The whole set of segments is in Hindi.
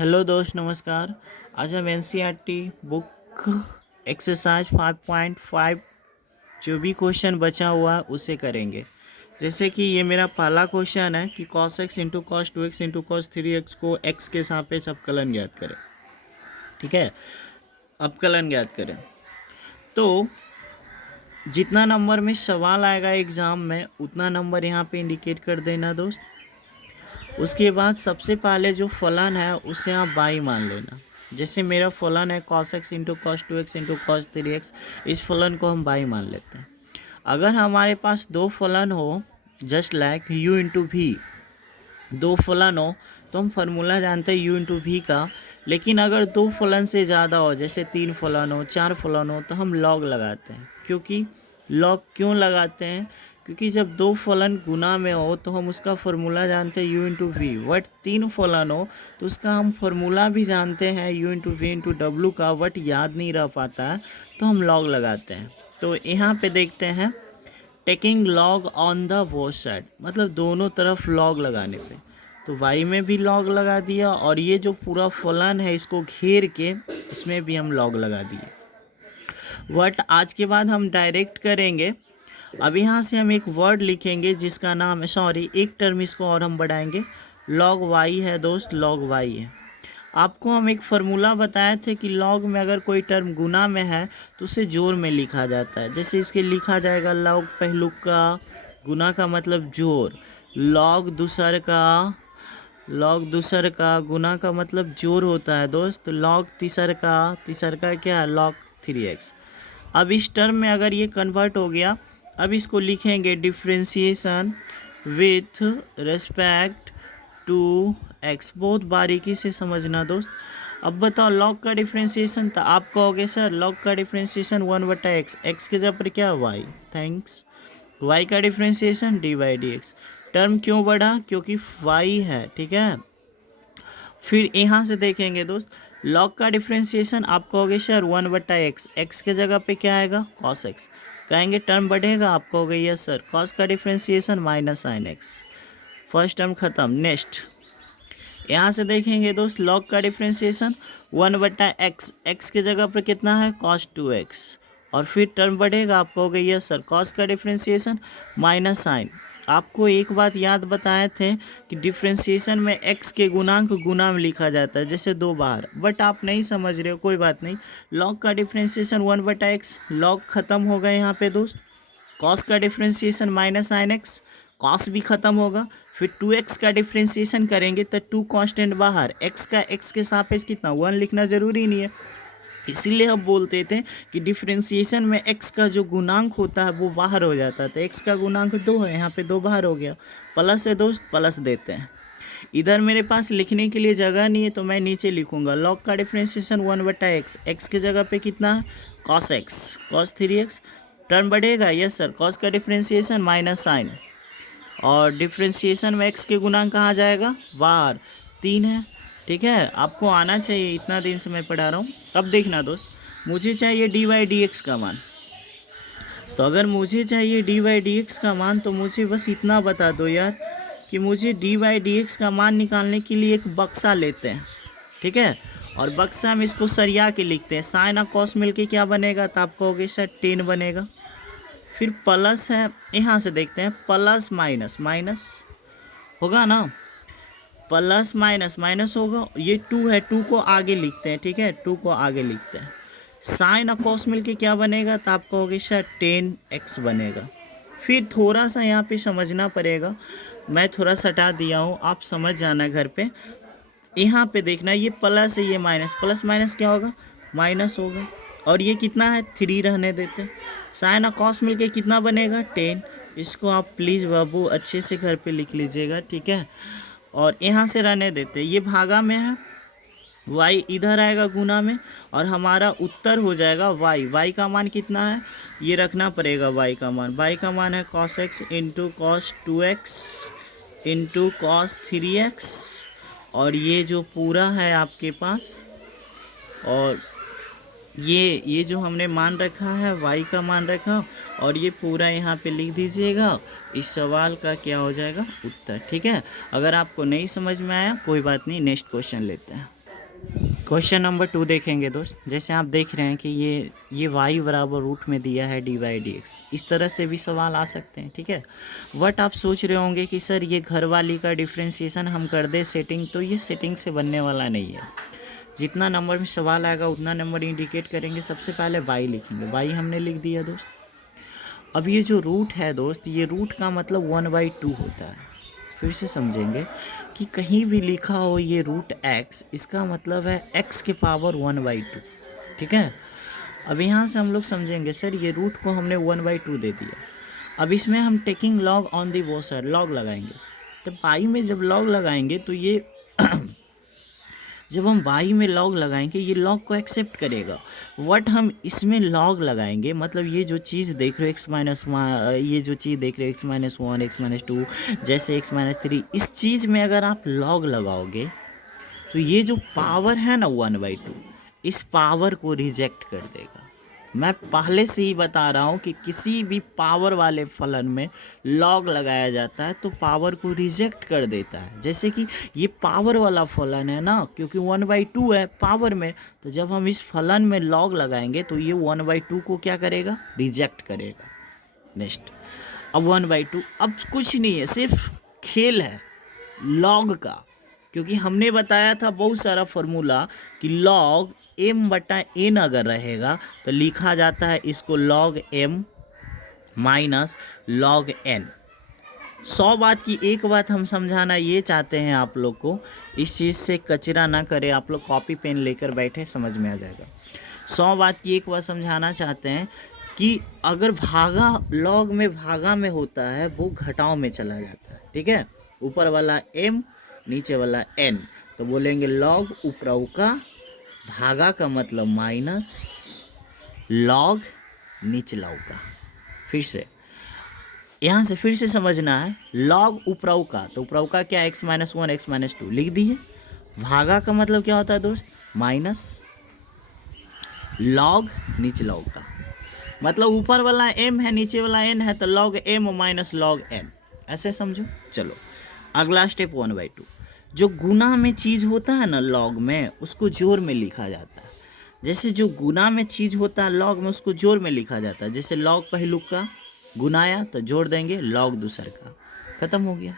हेलो दोस्त, नमस्कार। आज हम एनसीईआरटी बुक एक्सरसाइज 5.5 जो भी क्वेश्चन बचा हुआ है उसे करेंगे। जैसे कि ये मेरा पहला क्वेश्चन है कि cos x into cos 2x into cos 3x को x के सापेक्ष अवकलन ज्ञात करें। ठीक है, अवकलन ज्ञात करें। तो जितना नंबर में सवाल आएगा एग्ज़ाम में उतना नंबर यहाँ पे इंडिकेट कर देना दोस्त। उसके बाद सबसे पहले जो फलन है उसे आप बाई मान लेना। जैसे मेरा फलन है cos x into cos 2x into cos 3x, इस फलन को हम बाई मान लेते हैं। अगर हमारे पास दो फलन हो, just like u into V, दो फलन हो तो हम फार्मूला जानते हैं u इंटू वी का। लेकिन अगर दो फलन से ज़्यादा हो, जैसे 3 फलन हो, 4 फलन हो, तो हम लॉग लगाते हैं। क्योंकि लॉग क्यों लगाते हैं? क्योंकि जब दो फलन गुना में हो तो हम उसका फार्मूला जानते हैं u इंटू वी। बट 3 फलन हो तो उसका हम फार्मूला भी जानते हैं u into V into W का, बट याद नहीं रह पाता है तो हम लॉग लगाते हैं। तो यहाँ पे देखते हैं taking log on the both side, मतलब दोनों तरफ लॉग लगाने पे। तो y में भी लॉग लगा दिया और ये जो पूरा फलन है इसको घेर के इसमें भी हम लॉग लगा दिए। बट आज के बाद हम डायरेक्ट करेंगे। अब यहाँ से हम एक वर्ड लिखेंगे जिसका नाम है, सॉरी एक टर्म इसको और हम बढ़ाएंगे, लॉग y है दोस्त, लॉग y है। आपको हम एक फार्मूला बताए थे कि लॉग में अगर कोई टर्म गुना में है तो उसे जोड़ में लिखा जाता है। जैसे इसके लिखा जाएगा लॉग पहलुक का, गुना का मतलब जोड़, लॉग दूसर का, लॉग दूसर का, गुना का मतलब जोड़ होता है दोस्त, लॉग तीसर का क्या है, लॉग 3x। अब इस टर्म में अगर ये कन्वर्ट हो गया, अब इसको लिखेंगे differentiation with respect to x। बहुत बारीकी से समझना दोस्त। अब बताओ लॉग का डिफ्रेंशिएशन, तो आप कहोगे सर लॉग का डिफ्रेंशिएशन 1/x, x के जगह पर क्या y, थैंक्स। y का डिफ्रेंशिएशन dy/dx। टर्म क्यों बढ़ा? क्योंकि y है, ठीक है। फिर यहाँ से देखेंगे दोस्त, लॉग का डिफ्रेंशिएशन आप कहोगे सर 1/x, x के जगह पे क्या आएगा, cos x। कहेंगे टर्म बढ़ेगा, आप कहोगे यस सर, cos का differentiation minus sin x। First term खत्म। नेक्स्ट यहाँ से देखेंगे दोस्त, लॉग का डिफ्रेंशिएशन 1/x, x के जगह पर कितना है, cos 2x। और फिर टर्म बढ़ेगा, आप कहोगे यस सर, cos का डिफ्रेंशिएशन माइनस sin। आपको एक बात याद बताए थे कि डिफ्रेंशिएशन में x के गुणांक गुना में लिखा जाता है, जैसे 2 बार, बट आप नहीं समझ रहे हो, कोई बात नहीं। लॉग का डिफ्रेंशिएशन 1/x, लॉग खत्म हो गए यहाँ पे दोस्त। cos का differentiation minus sin x, cos भी खत्म होगा। फिर 2x का डिफ्रेंशिएशन करेंगे तो 2 कांस्टेंट बाहर, x का x के सापेक्ष कितना 1 लिखना ज़रूरी नहीं है। इसीलिए हम बोलते थे कि डिफ्रेंशिएशन में x का जो गुणांक होता है वो बाहर हो जाता था। x का गुणांक 2 है, यहाँ पे 2 बाहर हो गया, प्लस है दोस्त, प्लस देते हैं। इधर मेरे पास लिखने के लिए जगह नहीं है तो मैं नीचे लिखूंगा लॉग का डिफ्रेंशिएशन 1/x, x के जगह पे कितना है, cos x, cos 3x। Term बढ़ेगा, यस सर, cos का डिफ्रेंशिएशन माइनस sin, और डिफ्रेंशिएशन में x के गुणांक कहाँ जाएगा, बाहर, 3 है। ठीक है, आपको आना चाहिए, इतना दिन से मैं पढ़ा रहा हूँ। अब देखना दोस्त, मुझे चाहिए dy/dx का मान। तो अगर मुझे चाहिए dy/dx का मान तो मुझे बस इतना बता दो यार कि मुझे dy/dx का मान निकालने के लिए एक बक्सा लेते हैं, ठीक है। और बक्सा में इसको सरिया के लिखते हैं, साइन और कॉस मिलके क्या बनेगा, तो आप कहोगे सर 10 बनेगा। फिर प्लस है, यहाँ से देखते हैं, प्लस माइनस माइनस होगा ना, प्लस माइनस माइनस होगा। ये 2 है, 2 को आगे लिखते हैं, ठीक है, 2 को आगे लिखते हैं। साइन और कॉस मिलके क्या बनेगा, तो आप कहोगे सर 10x बनेगा। फिर थोड़ा सा यहाँ पे समझना पड़ेगा, मैं थोड़ा सटा दिया हूँ, आप समझ जाना घर पे। यहाँ पे देखना, ये प्लस है, ये माइनस, प्लस माइनस क्या होगा, माइनस होगा। और ये कितना है, 3 रहने देते। साइन और कॉस मिलके कितना बनेगा, 10। इसको आप प्लीज़ बाबू अच्छे से घर पे लिख लीजिएगा, ठीक है। और यहाँ से रहने देते, ये भागा में है, y इधर आएगा गुना में, और हमारा उत्तर हो जाएगा y का मान कितना है, ये रखना पड़ेगा y का मान है cos x into cos 2x into cos 3x। और ये जो पूरा है आपके पास, और ये जो हमने मान रखा है y का मान रखा, और ये पूरा यहाँ पे लिख दीजिएगा। इस सवाल का क्या हो जाएगा, उत्तर, ठीक है। अगर आपको नहीं समझ में आया कोई बात नहीं, नेक्स्ट क्वेश्चन लेते हैं। क्वेश्चन नंबर 2 देखेंगे दोस्त। जैसे आप देख रहे हैं कि ये y बराबर रूट में दिया है dy dx, इस तरह से भी सवाल आ सकते हैं, ठीक है। बट आप सोच रहे होंगे कि सर ये घर वाली का डिफ्रेंशिएशन हम कर दे सेटिंग, तो ये सेटिंग से बनने वाला नहीं है। जितना नंबर में सवाल आएगा उतना नंबर इंडिकेट करेंगे। सबसे पहले y लिखेंगे, y हमने लिख दिया दोस्त। अब ये जो रूट है दोस्त, ये रूट का मतलब 1/2 होता है। फिर से समझेंगे कि कहीं भी लिखा हो ये रूट x, इसका मतलब है x के पावर 1/2, ठीक है। अब यहाँ से हम लोग समझेंगे सर ये रूट को हमने 1/2 दे दिया। अब इसमें हम taking log on the both side, log लगाएंगे। तो पाई में जब लॉग लगाएंगे तो ये जब हम y में लॉग लगाएंगे ये लॉग को एक्सेप्ट करेगा। वट हम इसमें लॉग लगाएंगे, मतलब ये जो चीज़ देख रहे हो ये जो चीज़ देख रहे हो x-1 x-2 जैसे x-3, इस चीज़ में अगर आप लॉग लगाओगे तो ये जो पावर है ना 1/2, इस पावर को रिजेक्ट कर देगा। मैं पहले से ही बता रहा हूँ कि किसी भी पावर वाले फलन में लॉग लगाया जाता है तो पावर को रिजेक्ट कर देता है। जैसे कि ये पावर वाला फलन है ना, क्योंकि 1/2 है पावर में, तो जब हम इस फलन में लॉग लगाएंगे तो ये 1/2 को क्या करेगा, रिजेक्ट करेगा। नेक्स्ट, अब 1/2, अब कुछ नहीं है, सिर्फ खेल है लॉग का, क्योंकि हमने बताया था बहुत सारा फॉर्मूला कि लॉग m/n अगर रहेगा तो लिखा जाता है इसको log m minus log n। 100 बात की एक बात हम समझाना ये चाहते हैं आप लोग को, इस चीज़ से कचरा ना करें, आप लोग कॉपी पेन लेकर बैठे, समझ में आ जाएगा। 100 बात की एक बात समझाना चाहते हैं कि अगर भागा लॉग में भागा में होता है वो घटाव में चला जाता है, ठीक है। ऊपर वाला m नीचे वाला n, तो बोलेंगे लॉग ऊपराऊ का भागा का मतलब माइनस लॉग निचलाऊ का। फिर से यहाँ से फिर से समझना है, लॉग ऊपराऊ का, तो ऊपराऊ का क्या x-1 x-2 लिख दिए। भागा का मतलब क्या होता है दोस्त, माइनस लॉग निचलाऊ का, मतलब ऊपर वाला m है नीचे वाला n है, तो log m minus log n, ऐसे समझो। चलो अगला स्टेप 1/2। जो गुना में चीज़ होता है ना लॉग में, उसको जोड़ में लिखा जाता है। जैसे जो गुना में चीज़ होता है लॉग में, उसको जोड़ में लिखा जाता है। जैसे लॉग पहिलुक का गुनाया तो जोड़ देंगे लॉग दूसर का, ख़त्म हो गया।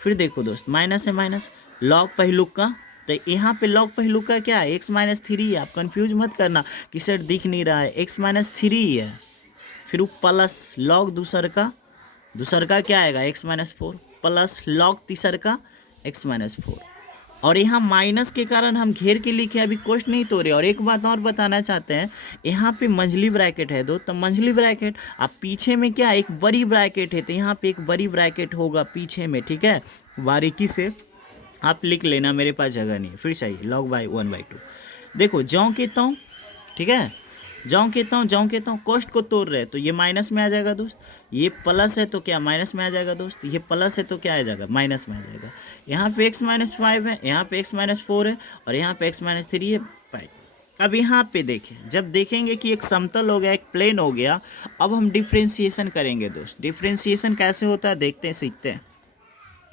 फिर देखो दोस्त, माइनस है माइनस, लॉग पहिलुक का, तो यहाँ पे लॉग पहिलुक का क्या है, x-3 है। आप कंफ्यूज मत करना कि सर दिख नहीं रहा है, x-3 ही है। फिर वो प्लस लॉग दूसर का क्या आएगा, x-4 प्लस लॉग तीसर का x-4। और यहाँ माइनस के कारण हम घेर के लिखे, अभी कोष्ट नहीं तोड़े। और एक बात और बताना चाहते हैं, यहाँ पे मंझली ब्रैकेट है दो, तो मंझली ब्रैकेट, अब पीछे में क्या एक बड़ी ब्रैकेट है, तो यहाँ पे एक बड़ी ब्रैकेट होगा पीछे में, ठीक है। बारीकी से आप लिख लेना, मेरे पास जगह नहीं है। फिर चाहिए log बाई 1/2। देखो ज्यों के त्यों, ठीक है, ज्यों के त्यों कोष्ट को तोड़ रहे, तो ये माइनस में आ जाएगा दोस्त। ये प्लस है तो क्या माइनस में आ जाएगा दोस्त। ये प्लस है तो क्या आ जाएगा, माइनस में आ जाएगा। यहाँ पे x-5 है, यहाँ पे x-4 है, और यहाँ पे x-3 है 5। अब यहाँ पे देखें, जब देखेंगे कि एक समतल हो गया, एक प्लेन हो गया, अब हम डिफ्रेंशिएशन करेंगे दोस्त। डिफ्रेंशिएशन कैसे होता है देखते हैं, सीखते हैं।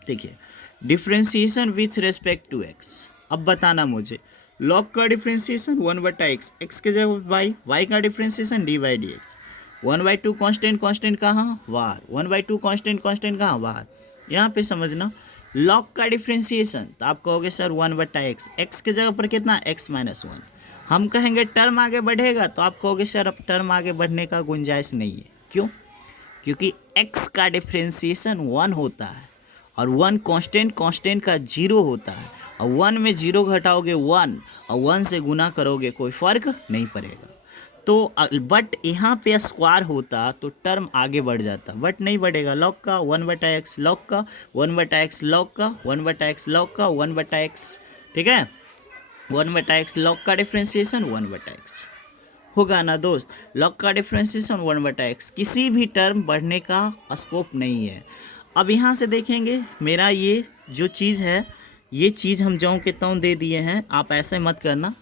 देखिए, differentiation with respect to x। अब बताना मुझे, लॉग का डिफ्रेंशिएशन 1/x, x के जगह y का डिफ्रेंशिएशन dy/dx। 1/2 कांस्टेंट कहाँ बाहर, 1/2 कांस्टेंट कहाँ बाहर। यहाँ पे समझना, लॉग का डिफ्रेंशिएशन, तो आप कहोगे सर 1/x, x के जगह पर कितना x-1। हम कहेंगे टर्म आगे बढ़ेगा, तो आप कहोगे सर अब टर्म आगे बढ़ने का गुंजाइश नहीं है। क्यों, क्योंकि x का डिफ्रेंशिएशन 1 होता है, और 1 कांस्टेंट का 0 होता है, और 1 में 0 घटाओगे 1, और 1 से गुना करोगे कोई फ़र्क नहीं पड़ेगा। तो बट यहाँ पे स्क्वायर होता तो टर्म आगे बढ़ जाता, बट नहीं बढ़ेगा। लॉग का 1/x, लॉग का 1/x, लॉग का 1/x, लॉग का 1/x, ठीक है। 1/x लॉग का डिफ्रेंशिएशन 1/x होगा ना दोस्त। लॉग का डिफ्रेंशिएशन 1/x, किसी भी टर्म बढ़ने का स्कोप नहीं है। अब यहाँ से देखेंगे, मेरा ये जो चीज़ है, ये चीज़ हम ज्यों के त्यों दे दिए हैं। आप ऐसे मत करना,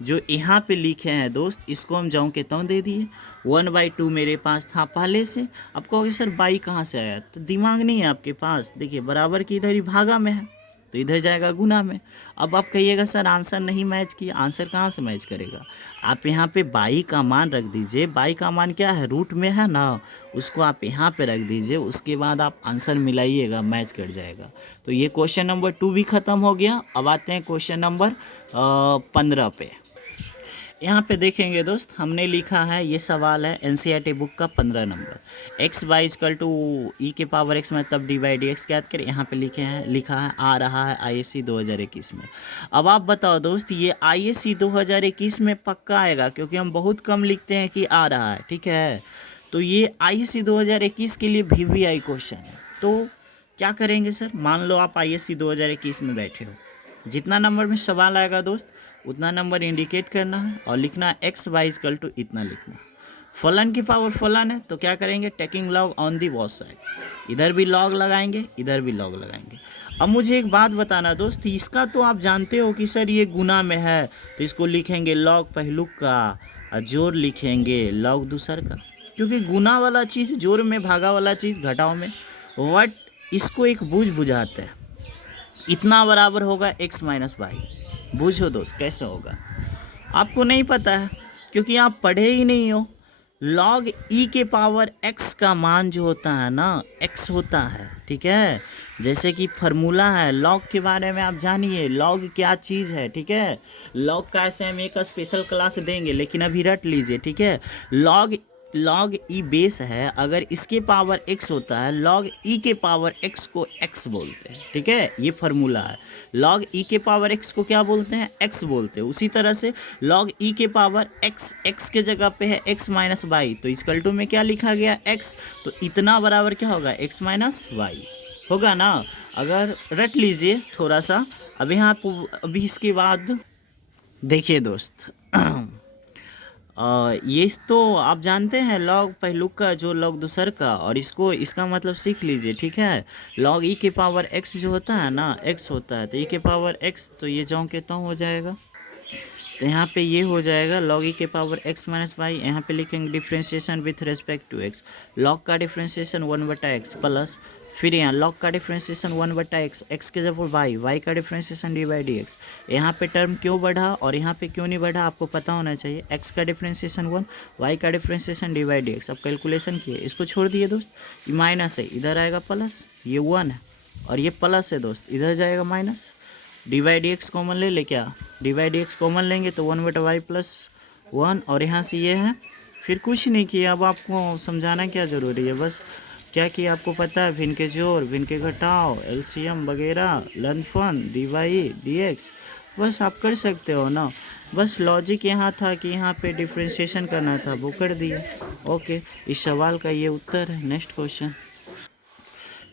जो यहाँ पे लिखे हैं दोस्त, इसको हम ज्यों के त्यों दे दिए। 1/2 मेरे पास था पहले से। अब कहोगे सर बाई कहाँ से आया, तो दिमाग नहीं है आपके पास। देखिए बराबर की इधर ही भागा में है, तो इधर जाएगा गुना में। अब आप कहिएगा सर आंसर नहीं मैच किया, आंसर कहाँ से मैच करेगा? आप यहाँ पे बाई का मान रख दीजिए, बाई का मान क्या है, रूट में है ना, उसको आप यहाँ पे रख दीजिए, उसके बाद आप आंसर मिलाइएगा, मैच कर जाएगा। तो ये क्वेश्चन नंबर 2 भी ख़त्म हो गया। अब आते हैं क्वेश्चन नंबर 15 पे। यहाँ पे देखेंगे दोस्त, हमने लिखा है, ये सवाल है एनसीईआरटी बुक का 15 number. X Y equal to E के पावर एक्स मतलब डी बाई डी एक्स याद करें। यहाँ पे लिखा है आ रहा है आईएससी 2021 में। अब आप बताओ दोस्त, ये आईएससी 2021 में पक्का आएगा, क्योंकि हम बहुत कम लिखते हैं कि आ रहा है, ठीक है। तो ये आईएससी 2021 के लिए VVI क्वेश्चन है। तो क्या करेंगे सर, मान लो आप आईएससी 2021 में बैठे हो, जितना नंबर में सवाल आएगा दोस्त उतना नंबर इंडिकेट करना है और लिखना है एक्स वाई इक्वल टू इतना लिखना। फलन की पावर फलन है तो क्या करेंगे, taking log on the both side, इधर भी लॉग लगाएंगे इधर भी लॉग लगाएंगे। अब मुझे एक बात बताना दोस्त, इसका तो आप जानते हो कि सर ये गुना में है, तो इसको लिखेंगे लॉग पहलुक का और जोड़ लिखेंगे लॉग दूसर का, क्योंकि गुना वाला चीज़ जोड़ में, भागा वाला चीज़ घटाव में। वट इसको एक बूझ बुझाते हैं, इतना बराबर होगा x माइनस वाई। बूझो दोस्त कैसे होगा, आपको नहीं पता है क्योंकि आप पढ़े ही नहीं हो। log e के पावर x का मान जो होता है ना, x होता है, ठीक है। जैसे कि फार्मूला है log के बारे में, आप जानिए log क्या चीज़ है, ठीक है। log का ऐसे हम एक स्पेशल क्लास देंगे, लेकिन अभी रट लीजिए, ठीक है। log e बेस है, अगर इसके पावर x होता है log e के पावर x को x बोलते हैं, ठीक है। ये फार्मूला है, log e के पावर x को क्या बोलते हैं, x बोलते हैं। उसी तरह से log e के पावर x के जगह पे है x माइनस वाई, तो इक्वल टू में क्या लिखा गया x, तो इतना बराबर क्या होगा x माइनस वाई होगा ना। अगर रट लीजिए थोड़ा सा। अभी इसके बाद देखिए दोस्त, ये तो आप जानते हैं लॉग पहलू का जो लॉग दूसर का, और इसका मतलब सीख लीजिए, ठीक है। लॉग ई के पावर एक्स जो होता है ना, एक्स होता है, तो ई के पावर एक्स, तो ये जाऊँ के तो हो जाएगा, तो यहाँ पे ये हो जाएगा लॉग ई के पावर एक्स माइनस वाई। यहाँ पे लिखेंगे differentiation with respect to X, log का डिफ्रेंशिएशन 1/x प्लस, फिर यहाँ लॉग का डिफ्रेंशिएशन 1/x, एक्स के जब वाई, वाई का differentiation D by D X. यहाँ पे टर्म क्यों बढ़ा और यहाँ पे क्यों नहीं बढ़ा आपको पता होना चाहिए। एक्स का डिफ्रेंशिएशन 1, वाई का differentiation D by D x. अब कैलकुलेशन किए, इसको छोड़ दिए दोस्त, ये माइनस है, इधर आएगा प्लस, ये 1 है और ये प्लस है दोस्त, इधर जाएगा minus. D by D x common ले क्या, D by D x common लेंगे तो 1/y प्लस 1, और यहाँ से ये है, फिर कुछ नहीं किया। अब आपको समझाना क्या ज़रूरी है, बस क्या किया आपको पता है, भिन्न के जोड़, भिन्न के घटाव, एलसीएम वगैरह, लनफन, डी वाई डी एक्स, बस आप कर सकते हो ना। बस लॉजिक यहाँ था कि यहाँ पे डिफ्रेंशिएशन करना था, वो कर दिया। ओके, इस सवाल का ये उत्तर है। नेक्स्ट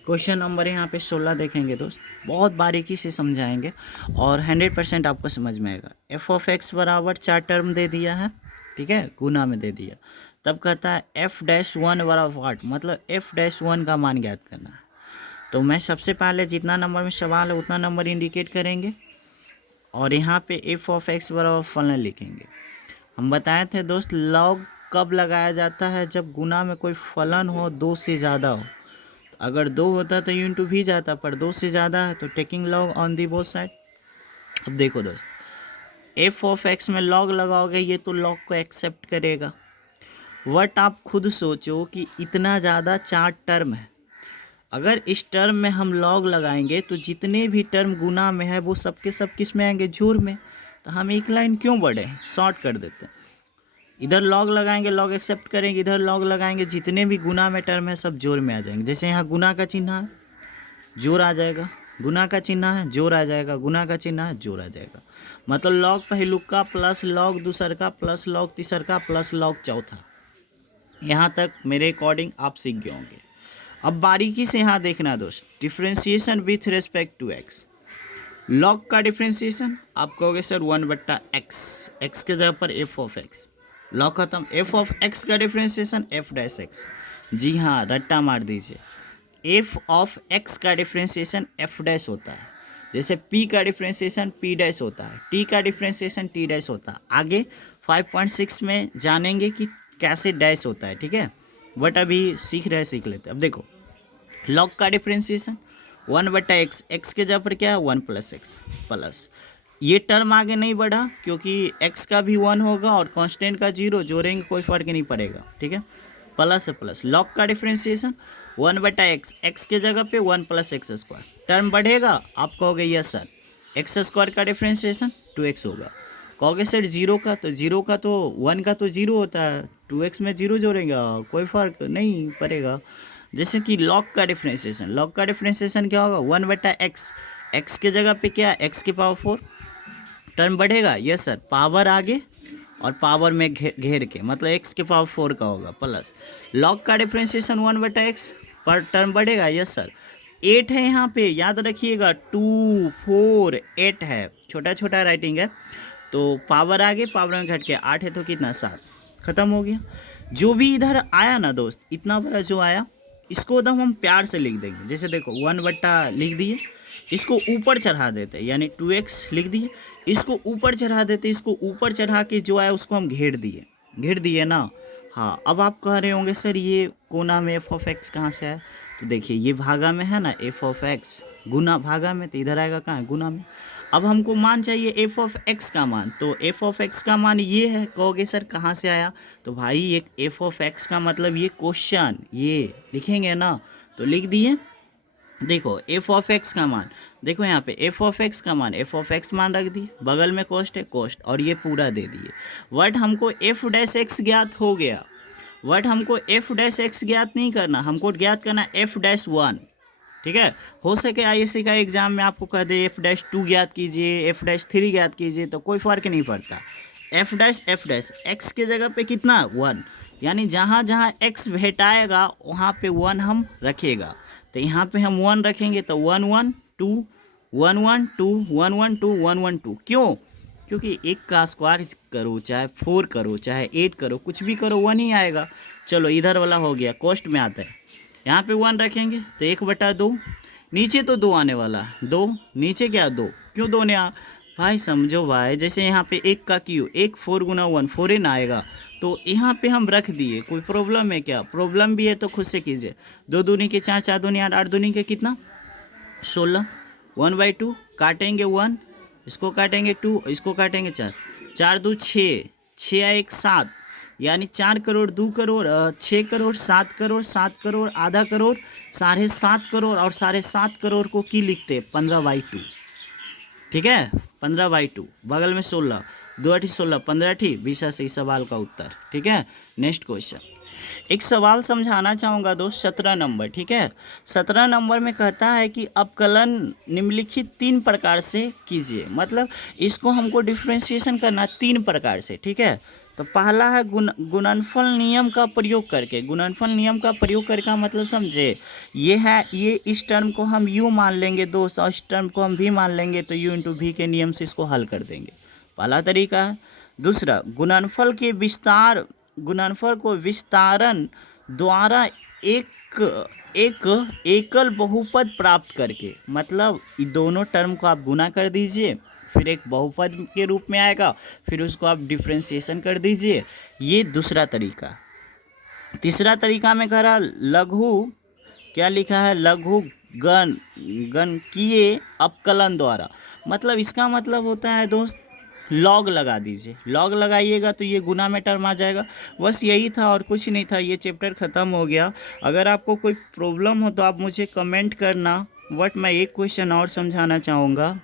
क्वेश्चन नंबर यहाँ पे 16 देखेंगे दोस्त, बहुत बारीकी से समझाएंगे और 100% आपको समझ में आएगा। एफ ऑफ एक्स बराबर 4 टर्म दे दिया है, ठीक है, गुना में दे दिया। तब कहता है f-1 बराबर वाट, मतलब f-1 का मान ज्ञात करना है। तो मैं सबसे पहले जितना नंबर में सवाल है उतना नंबर इंडिकेट करेंगे और यहाँ पे एफ ऑफ एक्स बराबर फलन लिखेंगे। हम बताए थे दोस्त, लॉग कब लगाया जाता है, जब गुना में कोई फलन हो 2 से ज़्यादा हो। अगर 2 होता तो यूं भी जाता, पर 2 से ज़्यादा है तो taking log on the both side. अब देखो दोस्त, एफ ऑफ एक्स में लॉग लगाओगे, ये तो लॉग को एक्सेप्ट करेगा। वट आप खुद सोचो कि इतना ज़्यादा 4 टर्म है, अगर इस टर्म में हम लॉग लगाएंगे तो जितने भी टर्म गुना में है वो सब के सब किस में आएंगे, जोड़ में। तो हम एक लाइन क्यों बढ़े, शॉर्ट कर देते हैं। इधर लॉग लगाएंगे, लॉग एक्सेप्ट करेंगे, इधर लॉग लगाएंगे, जितने भी गुना में टर्म है सब जोड़ में आ जाएंगे। जैसे यहाँ गुना का चिन्ह है, जोड़ आ जाएगा, गुना का चिन्ह है, जोड़ आ जाएगा, गुना का चिन्ह है, जोड़ आ जाएगा। मतलब लॉग पहलुक का प्लस लॉग दूसर का प्लस लॉग तीसर का प्लस लॉग चौथा। यहाँ तक मेरे अकॉर्डिंग आप सीख गए होंगे। अब बारीकी से यहाँ देखना दोस्त, differentiation with respect to X. Log का डिफ्रेंशिएशन आप कहोगे सर 1/x, एक्स के जगह पर एफ ऑफ एक्स, लॉग खत्म। एफ ऑफ एक्स का डिफ्रेंशिएशन एफ डैश एक्स, जी हाँ रट्टा मार दीजिए। एफ ऑफ एक्स का डिफ्रेंशिएशन एफ डैश होता है, जैसे पी का डिफ्रेंशिएशन पी डैश होता है, टी का डिफ्रेंशिएशन टी डैश होता है। आगे 5.6 में जानेंगे कि कैसे डैश होता है, ठीक है, बट अभी सीख लेते हैं। अब देखो, लॉग का डिफ्रेंशिएशन 1/x, x के जगह पर क्या है 1 + x प्लस ये टर्म आगे नहीं बढ़ा क्योंकि x का भी 1 होगा और कांस्टेंट का 0, जोड़ेंगे कोई फर्क नहीं पड़ेगा, ठीक है। प्लस है प्लस, लॉग का डिफ्रेंशिएशन 1/x, x के जगह पे 1 + x², टर्म बढ़ेगा, आप कहोगे यस सर। x² का डिफ्रेंशिएशन 2x होगा, कहोगे सर 0 का, तो 0 का तो 1 का तो 0 होता है, 2x में 0 जोड़ेगा कोई फर्क नहीं पड़ेगा। जैसे कि लॉग का डिफ्रेंशिएशन, लॉग का डिफ्रेंशिएशन क्या होगा 1/x, x के जगह पे क्या x की पावर 4, टर्म बढ़ेगा यस सर, पावर आगे और पावर में घेर के, मतलब x की पावर 4 का होगा प्लस लॉग का डिफ्रेंशिएशन 1/x, पर टर्म बढ़ेगा यस सर। 8 है यहाँ पे, याद रखिएगा 2 4 8 है, छोटा छोटा राइटिंग है, तो पावर आगे पावर में घट के 8 है तो कितना 7, खत्म हो गया। जो भी इधर आया ना दोस्त, इतना बड़ा जो आया इसको एकदम हम प्यार से लिख देंगे। जैसे देखो 1/ लिख दिए, इसको ऊपर चढ़ा देते यानी 2x लिख दिए, इसको ऊपर चढ़ा देते, इसको ऊपर चढ़ा के जो आया उसको हम घेर दिए ना। हाँ, अब आप कह रहे होंगे सर ये कोना में f(x) कहाँ से आया, तो देखिए ये भागा में है ना f(x), गुना भागा में, तो इधर आएगा कहाँ है गुना में। अब हमको मान चाहिए f(x) का मान, तो f(x) का मान ये है, कहोगे सर कहाँ से आया, तो भाई एक f(x) का मतलब ये क्वेश्चन, ये लिखेंगे ना, तो लिख दिए। देखो f(x) का मान, देखो यहाँ पे f(x) का मान, f(x) मान रख दिए, बगल में कोस्ट है कोस्ट, और ये पूरा दे दिए। वट हमको f'(x) ज्ञात हो गया, वट हमको f'(x) ज्ञात नहीं करना, हमको ज्ञात करना f'(1), ठीक है। हो सके ISC का एग्जाम में आपको कह दे f'(2) ज्ञात कीजिए, f'(3) ज्ञात कीजिए, तो कोई फ़र्क नहीं पड़ता। f' x के जगह पे कितना 1, यानी जहाँ जहाँ x भेटाएगा वहाँ पे 1 हम रखेगा, तो यहाँ पे हम 1 रखेंगे, तो 1 1 2 1 1 2 1 1 2 1 1 2, क्यों, क्योंकि 1 का स्क्वायर करो चाहे 4 करो चाहे 8 करो, कुछ भी करो 1 ही आएगा। चलो इधर वाला हो गया, कोष्ट में आता है, यहाँ पे 1 रखेंगे तो 1/2, नीचे तो 2 आने वाला, 2 नीचे क्या 2, क्यों 2 ने भाई समझो भाई, जैसे यहाँ पे 1 का क्यू 1 4 × 1 4 ना आएगा, तो यहाँ पे हम रख दिए, कोई प्रॉब्लम है क्या, प्रॉब्लम भी है तो खुद से कीजिए। 2 दूनी के 4, 4 दूनी 8, 8 दूनी के कितना 16, 1/2 काटेंगे 1, इसको काटेंगे 2, इसको काटेंगे 4, 4 2 6, 6 1 7, यानी 4 करोड़ 2 करोड़ 6 करोड़ 7 करोड़ 7 करोड़ आधा करोड़ 7.5 करोड़, और 7.5 करोड़ को की लिखते 15/2, ठीक है 15/2, बगल में 16, 2 8 16, 15 20 से इस सवाल का उत्तर, ठीक है। नेक्स्ट क्वेश्चन, एक सवाल समझाना चाहूँगा दोस्त, 17 नंबर, ठीक है। 17 नंबर में कहता है कि अवकलन निम्नलिखित 3 प्रकार से कीजिए, मतलब इसको हमको डिफ्रेंशिएशन करना 3 प्रकार से, ठीक है। तो पहला है गुणनफल नियम का प्रयोग करके, गुणनफल नियम का प्रयोग करके का मतलब समझे, ये है, ये इस टर्म को हम u मान लेंगे दोस्त, और इस टर्म को हम v मान लेंगे, तो u × v के नियम से इसको हल कर देंगे, पहला तरीका है। दूसरा, गुणनफल के विस्तार, गुणनफल को विस्तारण द्वारा एक एकल बहुपद प्राप्त करके, मतलब ये दोनों टर्म को आप गुना कर दीजिए, फिर एक बहुपद के रूप में आएगा, फिर उसको आप डिफ्रेंशिएशन कर दीजिए, ये दूसरा तरीका। तीसरा तरीका में कह रहा लघु, क्या लिखा है, लघु गणकीय अवकलन द्वारा, मतलब इसका मतलब होता है दोस्त लॉग लगा दीजिए, लॉग लगाइएगा तो ये गुना में टर्म आ जाएगा, बस यही था और कुछ नहीं था, ये चैप्टर ख़त्म हो गया। अगर आपको कोई प्रॉब्लम हो तो आप मुझे कमेंट करना, बट मैं एक क्वेश्चन और समझाना चाहूँगा।